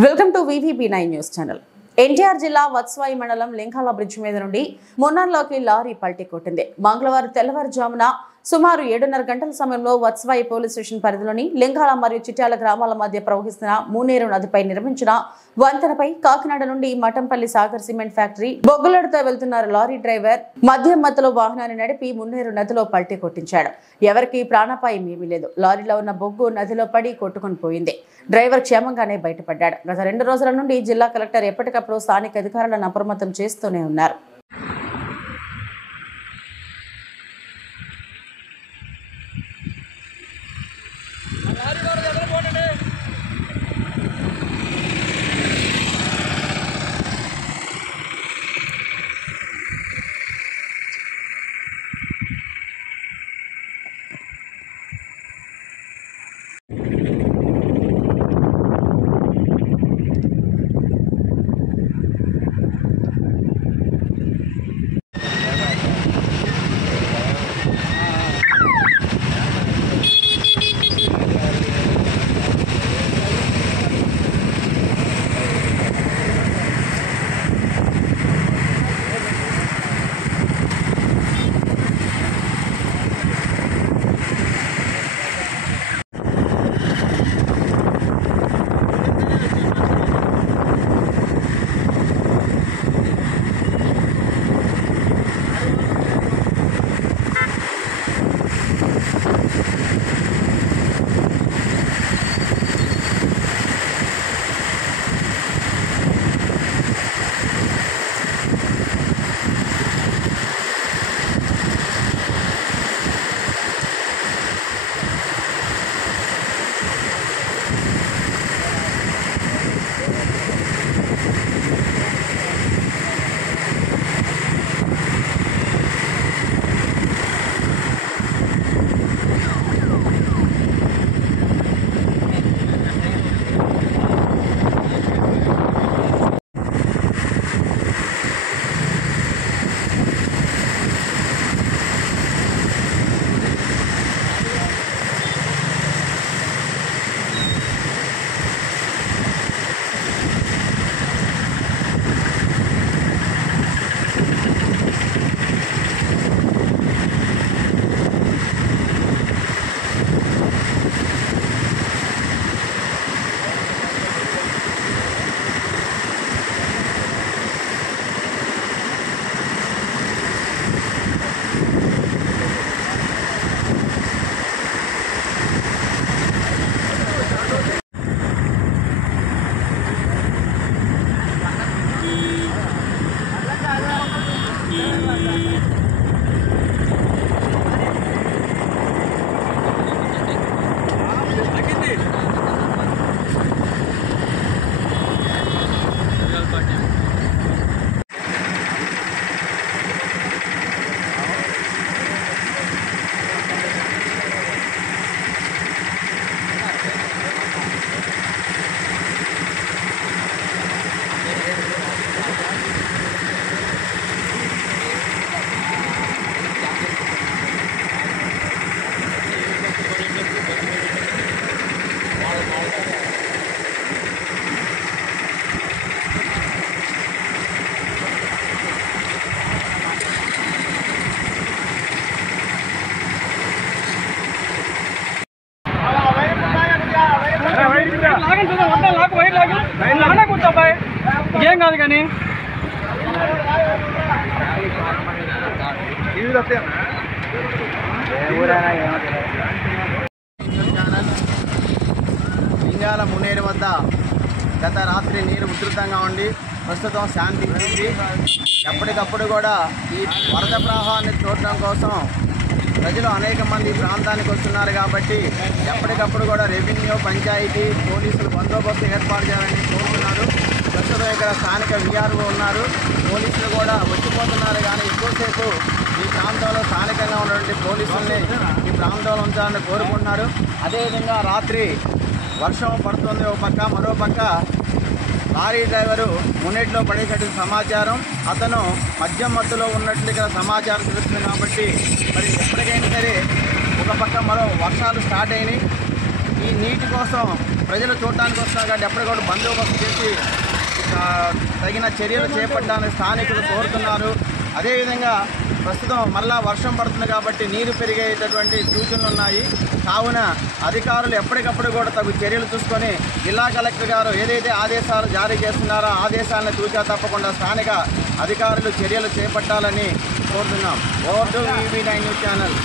Welcome to VVP9 news channel. NTR జిల్లా వత్స్వాయి మండలం లింగాల bridge మీద నుండి మున్నార్లోకి లారీ పల్టీ కొట్టింది. మంగళవారం తెల్లవారుజామున సుమారు 7:30 గంటల సమయంలో వత్స్వాయి పోలీస్ స్టేషన్ పరిధిలోని లింగాల మరియు చిట్యాల గ్రామాల మధ్య ప్రవహిస్తున్న మూనేరు నదిపై నిర్మించిన వంతెనపై కాకినాడ నుండి మఠంపల్లి సాగర్ సిమెంట్ ఫ్యాక్టరీ బొగ్గులతో వెళ్తున్న లారీ డ్రైవర్ మద్యం మత్తులో వాహనాన్ని నడిపి మున్నేరు నదిలో పల్టీ కొట్టించాడు. ఎవరికి ప్రాణాపాయం ఏమీ లేదు. లారీలో ఉన్న బొగ్గు నదిలో పడి కొట్టుకుని పోయింది. డ్రైవర్ క్షేమంగానే బయటపడ్డాడు. గత 2 రోజుల నుండి జిల్లా కలెక్టర్ ఎప్పటికప్పుడు స్థానిక అధికారులను అప్రమత్తం చేస్తూనే ఉన్నారు. ఏం కాదు కానీ లింగాల మున్నేరు వద్ద గత రాత్రి నీరు ఉధృతంగా ఉండి ప్రస్తుతం శాంతి ఇచ్చింది. ఎప్పటికప్పుడు కూడా ఈ వరద ప్రవాహాన్ని చూడటం కోసం ప్రజలు అనేక మంది ప్రాంతానికి వస్తున్నారు కాబట్టి ఎప్పటికప్పుడు కూడా రెవెన్యూ, పంచాయతీ, పోలీసులు బందోబస్తు ఏర్పాటు చేయాలని కోరుతున్నారు. ప్రస్తుతం ఇక్కడ స్థానిక VRO ఉన్నారు. పోలీసులు కూడా వచ్చిపోతున్నారు కానీ ఎక్కువసేపు ఈ ప్రాంతంలో స్థానికంగా ఉన్నటువంటి పోలీసుల్ని ఈ ప్రాంతంలో ఉంచాలని కోరుకుంటున్నారు. అదేవిధంగా రాత్రి వర్షం పడుతుంది ఒక పక్క, మరో పక్క లారీ డ్రైవరు మున్నేటిలో పడేసినట్టు సమాచారం. అతను మద్యం మత్తులో ఉన్నట్లుగా సమాచారం తెలుస్తుంది కాబట్టి మరి ఎప్పటికైనా సరే ఒక పక్క మరో వర్షాలు స్టార్ట్ అయినాయి. ఈ నీటి కోసం ప్రజలు చూడటానికి వస్తున్నారు కాబట్టి ఎప్పటికప్పుడు బందోబస్తు చేసి తగిన చర్యలు చేపట్టడానికి స్థానికులు కోరుతున్నారు. అదేవిధంగా ప్రస్తుతం మళ్ళా వర్షం పడుతుంది కాబట్టి నీరు పెరిగేటటువంటి సూచనలు ఉన్నాయి. కావున అధికారులు ఎప్పటికప్పుడు కూడా తగు చర్యలు చూసుకొని జిల్లా కలెక్టర్ గారు ఏదైతే ఆదేశాలు జారీ చేస్తున్నారో ఆదేశాలను తూచా తప్పకుండా స్థానిక అధికారులు చర్యలు చేపట్టాలని కోరుతున్నాం. Over to VB9 news channel.